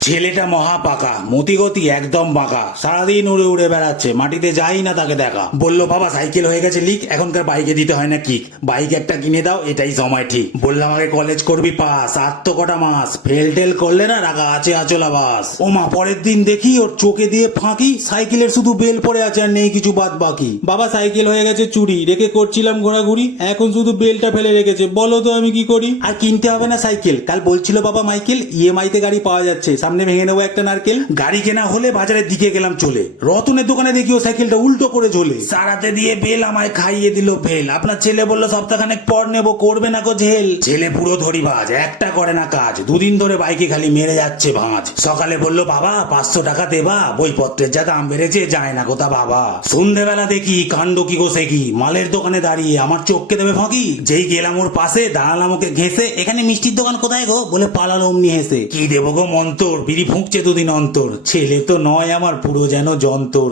ছেলেটা মহা পাকা, মতিগতি একদম বাঁকা, সারাদিন উড়ে উড়ে বেড়াচ্ছে, মাটিতে যাই না তাকে দেখা। বললো বাবা সাইকেল হয়ে গেছে লিক, এখনকার বাইকে দিতে হয় না কিক, বাইক একটা কিনে দাও, এটাই সময় ঠিক। বললাম আগে কলেজ করবি পাস, আর তো কটা মাস, ফেল টেল করলে না রাখা আছে আচলা বাস। ও মা, পরের দিন দেখি ওর চোখে দিয়ে ফাঁকি, সাইকেলের শুধু বেল পড়ে আছে আর নেই কিছু বাদ বাকি। বাবা সাইকেল হয়ে গেছে চুরি, রেখে করছিলাম ঘোরাঘুরি, এখন শুধু বেলটা ফেলে রেখেছে, বলো তো আমি কি করি। আর কিনতে হবে না সাইকেল, কাল বলছিল বাবা মাইকেল ইএমআই তে গাড়ি পাওয়া যাচ্ছে, সামনে ভেঙে নেবো একটা নারকেল। গাড়ি কেনা হলে বাজারের দিকে গেলাম চলে, রতনের দোকানে দেখি ও সাইকেলটা উল্টো করে ঝোলে। সারাতে দিয়ে বেল আমায় খাইয়ে দিল ফেল, আপনার ছেলে বললো সপ্তাহখানেক পর নেবো, করবে না কো ঝেল। ছেলে পুরো ধরিবাজ, একটা করে না কাজ, দুদিন ধরে বাইকে খালি মেরে যাচ্ছে ভাঁজ। সকালে বললো বাবা 500 টাকা দেবা, বইপত্রের যা দাম বেড়েছে যায় না কোথা বাবা। সন্ধেবেলা দেখি কাণ্ড কি গোসে কি, মালের দোকানে দাঁড়িয়ে আমার চোখকে দেবে ফাঁকি। যেই গেলাম ওর পাশে, দাঁড়ালাম ওকে ঘেঁষে, এখানে মিষ্টির দোকান কোথায় গো বলে পালালো অমনি হেসে। কি দেবো গো মন্তর, বিড়ি ফুঁকছে দুদিন অন্তর, ছেলে তো নয় আমার পুরো যেন যন্তর।